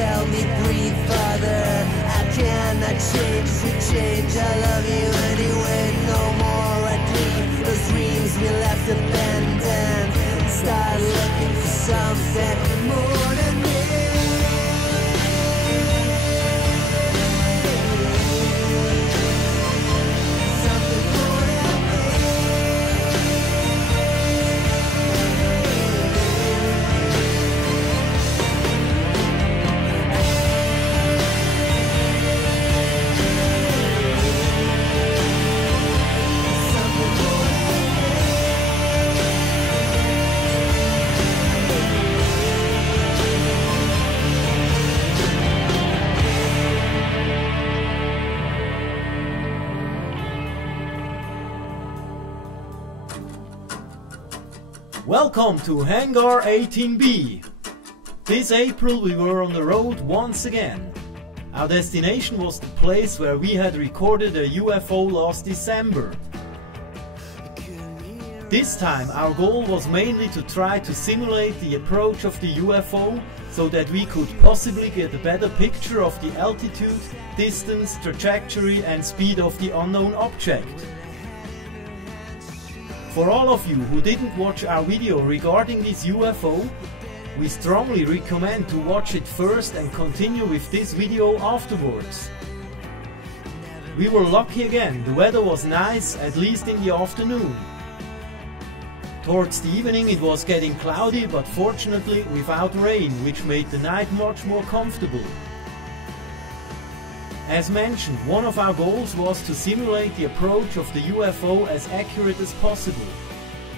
help me breathe further. I cannot change to change. I love you anyway. No more a dream. Those dreams we left abandoned. Start looking for something more than me. Welcome to Hangar18b. This April we were on the road once again. Our destination was the place where we had recorded a UFO last December. This time our goal was mainly to try to simulate the approach of the UFO so that we could possibly get a better picture of the altitude, distance, trajectory and speed of the unknown object. For all of you who didn't watch our video regarding this UFO, we strongly recommend to watch it first and continue with this video afterwards. We were lucky again, the weather was nice, at least in the afternoon. Towards the evening it was getting cloudy, but fortunately without rain, which made the night much more comfortable. As mentioned, one of our goals was to simulate the approach of the UFO as accurate as possible.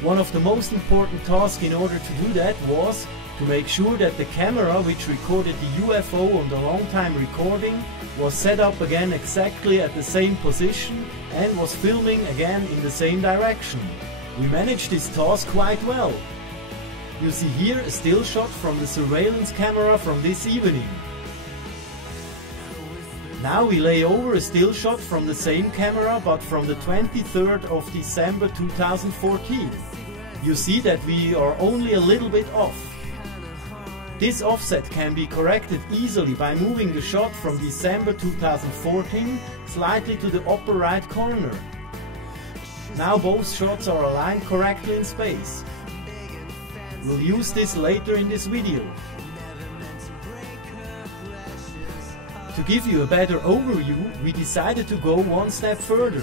One of the most important tasks in order to do that was to make sure that the camera which recorded the UFO on the long time recording was set up again exactly at the same position and was filming again in the same direction. We managed this task quite well. You see here a still shot from the surveillance camera from this evening. Now we lay over a still shot from the same camera but from the 23rd of December 2014. You see that we are only a little bit off. This offset can be corrected easily by moving the shot from December 2014 slightly to the upper right corner. Now both shots are aligned correctly in space. We'll use this later in this video. To give you a better overview, we decided to go one step further.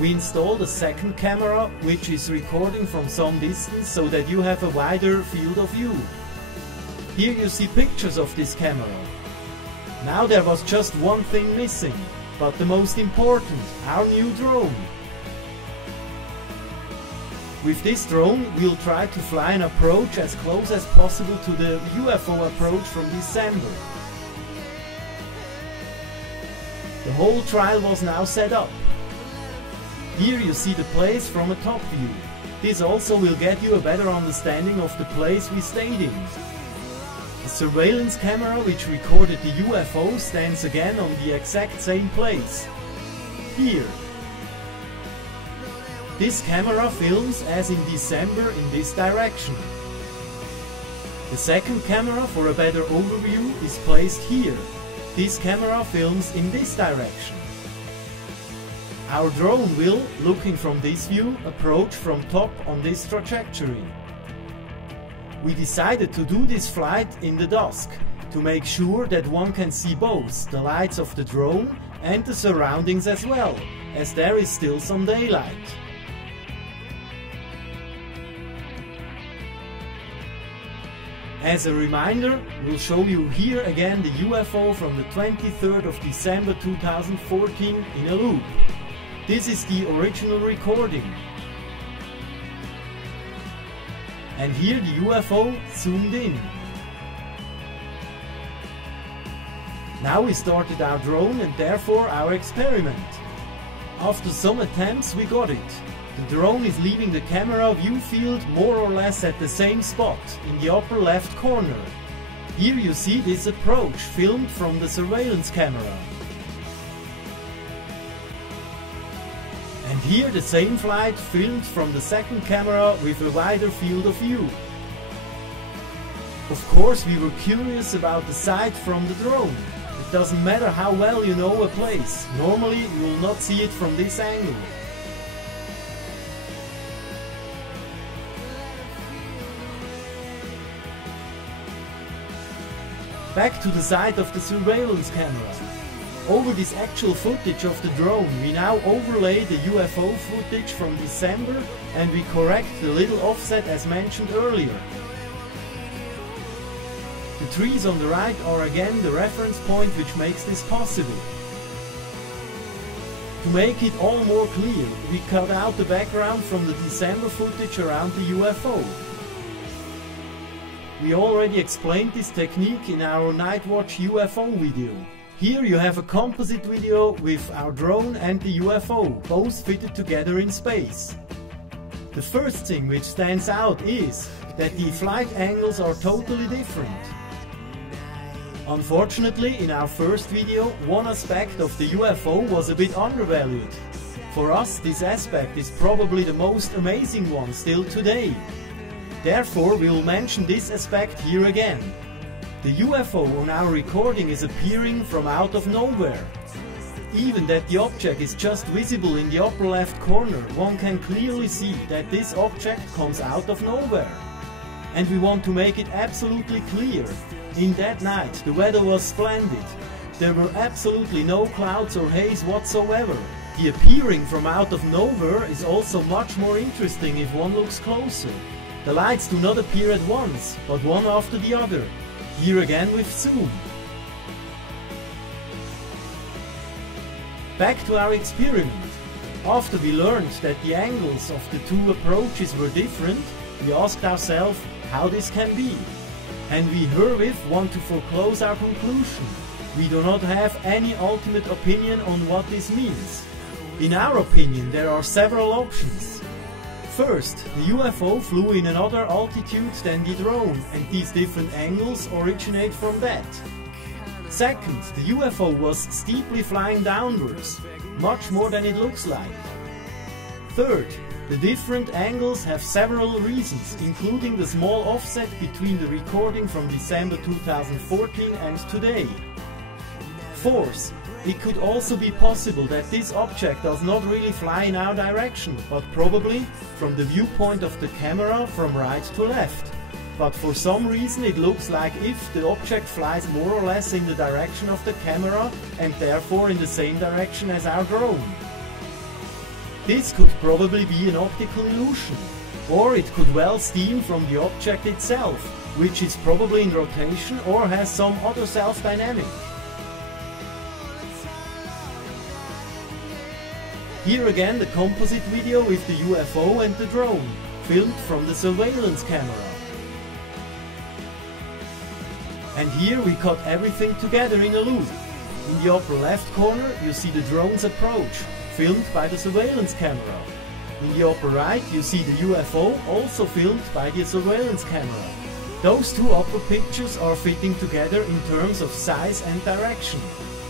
We installed a second camera which is recording from some distance so that you have a wider field of view. Here you see pictures of this camera. Now there was just one thing missing, but the most important, our new drone. With this drone we'll try to fly an approach as close as possible to the UFO approach from December. The whole trial was now set up. Here you see the place from a top view. This also will get you a better understanding of the place we stayed in. The surveillance camera which recorded the UFO stands again on the exact same place. Here. This camera films as in December in this direction. The second camera for a better overview is placed here. This camera films in this direction. Our drone will, looking from this view, approach from top on this trajectory. We decided to do this flight in the dusk, to make sure that one can see both the lights of the drone and the surroundings as well, as there is still some daylight. As a reminder, we'll show you here again the UFO from the 23rd of December 2014 in a loop. This is the original recording. And here the UFO zoomed in. Now we started our drone and therefore our experiment. After some attempts we got it. The drone is leaving the camera view field more or less at the same spot, in the upper left corner. Here you see this approach filmed from the surveillance camera. And here the same flight filmed from the second camera with a wider field of view. Of course, we were curious about the sight from the drone. It doesn't matter how well you know a place. Normally, you will not see it from this angle. Back to the side of the surveillance camera. Over this actual footage of the drone, we now overlay the UFO footage from December and we correct the little offset as mentioned earlier. The trees on the right are again the reference point which makes this possible. To make it all more clear, we cut out the background from the December footage around the UFO. We already explained this technique in our Nightwatch UFO video. Here you have a composite video with our drone and the UFO, both fitted together in space. The first thing which stands out is that the flight angles are totally different. Unfortunately, in our first video, one aspect of the UFO was a bit undervalued. For us, this aspect is probably the most amazing one still today. Therefore, we will mention this aspect here again. The UFO on our recording is appearing from out of nowhere. Even that the object is just visible in the upper left corner, one can clearly see that this object comes out of nowhere. And we want to make it absolutely clear. In that night, the weather was splendid. There were absolutely no clouds or haze whatsoever. The appearing from out of nowhere is also much more interesting if one looks closer. The lights do not appear at once, but one after the other. Here again with zoom. Back to our experiment. After we learned that the angles of the two approaches were different, we asked ourselves how this can be. And we herewith want to foreclose our conclusion. We do not have any ultimate opinion on what this means. In our opinion, there are several options. First, the UFO flew in another altitude than the drone, and these different angles originate from that. Second, the UFO was steeply flying downwards, much more than it looks like. Third, the different angles have several reasons, including the small offset between the recording from December 2014 and today. Fourth, it could also be possible that this object does not really fly in our direction, but probably from the viewpoint of the camera from right to left. But for some reason it looks like if the object flies more or less in the direction of the camera and therefore in the same direction as our drone. This could probably be an optical illusion, or it could well stem from the object itself, which is probably in rotation or has some other self-dynamic. Here again the composite video with the UFO and the drone, filmed from the surveillance camera. And here we cut everything together in a loop. In the upper left corner you see the drone's approach, filmed by the surveillance camera. In the upper right you see the UFO, also filmed by the surveillance camera. Those two upper pictures are fitting together in terms of size and direction.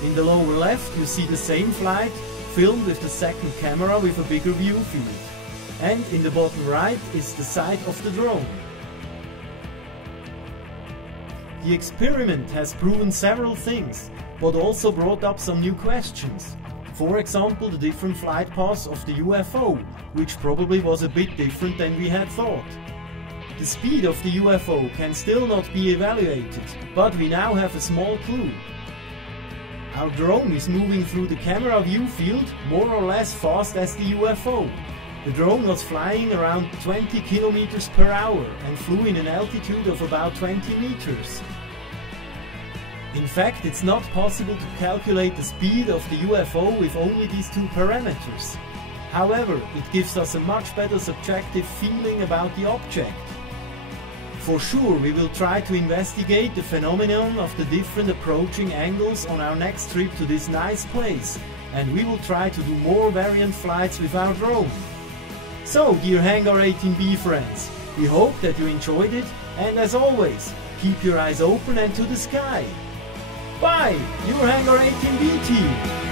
In the lower left you see the same flight, filmed with the second camera with a bigger view field. And in the bottom right is the side of the drone. The experiment has proven several things, but also brought up some new questions. For example, the different flight paths of the UFO, which probably was a bit different than we had thought. The speed of the UFO can still not be evaluated, but we now have a small clue. Our drone is moving through the camera view field more or less fast as the UFO. The drone was flying around 20 km per hour and flew in an altitude of about 20 meters. In fact, it's not possible to calculate the speed of the UFO with only these two parameters. However, it gives us a much better subjective feeling about the object. For sure, we will try to investigate the phenomenon of the different approaching angles on our next trip to this nice place, and we will try to do more variant flights with our drone. So, dear Hangar18b friends, we hope that you enjoyed it, and as always, keep your eyes open and to the sky. Bye, your Hangar18b team!